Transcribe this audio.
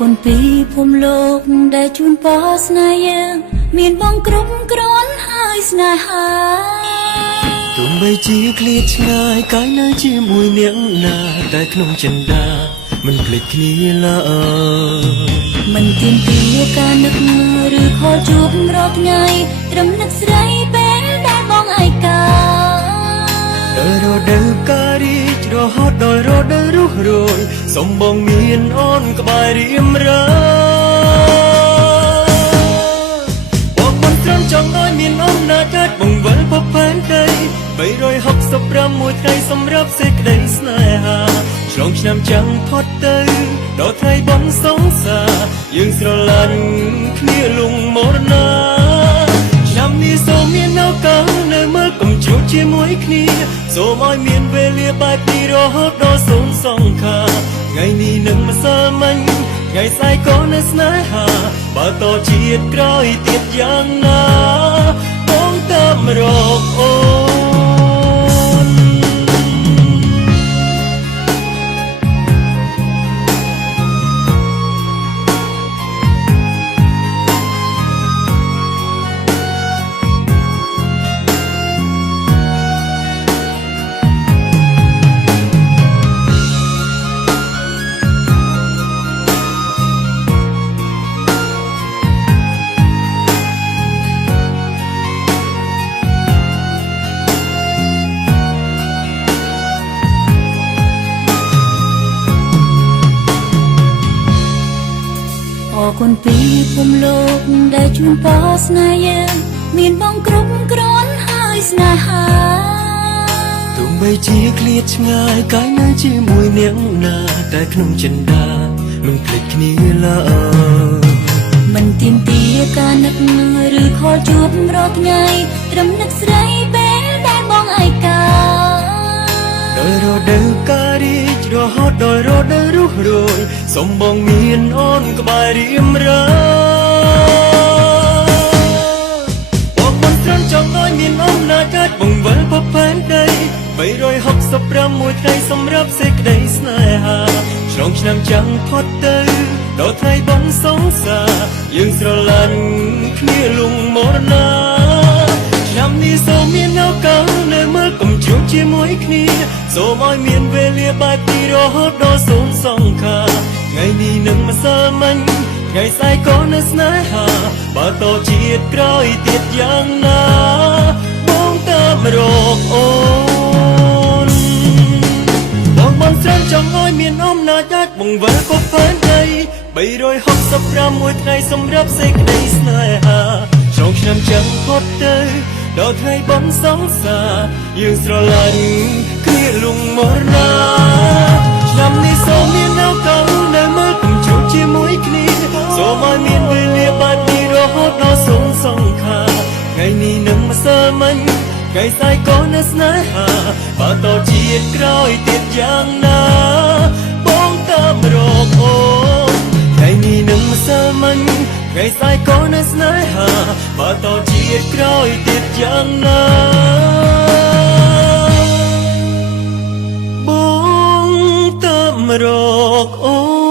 គុណពីភូមិលោកដែលជូនពរស្នេហ៍យើងមានបងគ្រប់គ្រាន់ហើយស្នេហាទោះបីជាឃ្លាតឆ្ងាយកាយនៅជាមួយអ្នកណាតែក្នុងចិន្តាមិនភ្លេចគ្នាឡើយមិនទាមទារការនឹកឬខលជួបរាល់ថ្ងៃត្រឹមនឹកស្រីពេលដែលបងឯកាដល់រដូវកាលរីករហូតដល់រដូវរុះរយសូមបងមានអូនក្បែររៀមរើបងមិនត្រឹមចង់ឲ្យមានអូនណាកើតបង្វិលផុសផែនដី365មួយថ្ងៃសម្រាប់សេចក្តីស្នេហាឆ្លងឆ្នាំចាំងផុតទៅដល់ថ្ងៃបំសងសាយើងស្រឡាញ់គ្នាលងមរណាឆ្នាំនេះសូមមានឱកាសនៅមើលកុំជួបជាមួយគ្នាសូមឲ្យមានវេលាបែបនេះរហូតដល់សូន្យសង្ខារថ្ងៃនេះនឹងម្សិលមិញថ្ងៃស្អែកក៏នៅស្នេហាបើតជាតិក្រោយទៀតយ៉ាងណាបងតាមរកអូនអរគុណពីភូមិលោកដែលជូនពរស្នេហ៍យើងមានបងគ្រប់គ្រាន់ហើយស្នេហាទោះបីជាឃ្លាតឆ្ងាយកាយនៅជាមួយអ្នកណាតែក្នុងចិន្តាមិនភ្លេចគ្នាឡើយមិនទាមទារការនឹកឬខលជួបរាល់ថ្ងៃត្រឹមនឹកស្រីពេលដែលបងឯកាដល់រដូវកាលរីករហូតដល់រដូវរុះរយសូមបងមានអូនក្បែររៀមរើបងមិនត្រឹមចង់ឲ្យមានអូនណាកើតបង្វិលផុសផែនដី365មួយថ្ងៃសម្រាប់សេចក្តីស្នេហាឆ្លងឆ្នាំចាំងផុតទៅដល់ថ្ងៃបំសងសាយើងស្រឡាញ់គ្នាលងមរណាឆ្នាំនេះសូមមានឱកាសនៅមើលកុំជួបជាមួយគ្នាសូមឲ្យមានវេលាបែបនេះរហូតដល់សូន្យសង្ខារថ្ងៃនេះនឹងម្សិលមិញថ្ងៃស្អែកក៏នៅស្នេហាបើតជាតិក្រោយទៀតយ៉ាងណាបងតាមរកអូនបងមិនស្រែចង់ឲ្យមានអូនណាចាច់បង្វិលផុសផែនដី365មួយថ្ងៃសម្រាប់សេចក្តីស្នេហាឆ្លងឆ្នាំចាំងផុតទៅដល់ថ្ងៃបំសងសាយើងស្រឡាញ់គ្នាលងមរណាឆ្នាំនេះសូមមានឱកាសនៅមើលកុំជួបជាមួយគ្នាសូមឲ្យមានវេលាបែបនេះរហូតដល់សូន្យសង្ខារថ្ងៃនេះនឹងម្សិលមិញថ្ងៃស្អែកក៏នៅស្នេហាបើតជាតិក្រោយទៀតយ៉ាងណាបងតាមរកអូនថ្ងៃនេះនឹងម្សិលមិញថ្ងៃស្អែកក៏នៅស្នេហាបើតជាតិក្រោយទៀតយ៉ាងណាបងតាមរកអូន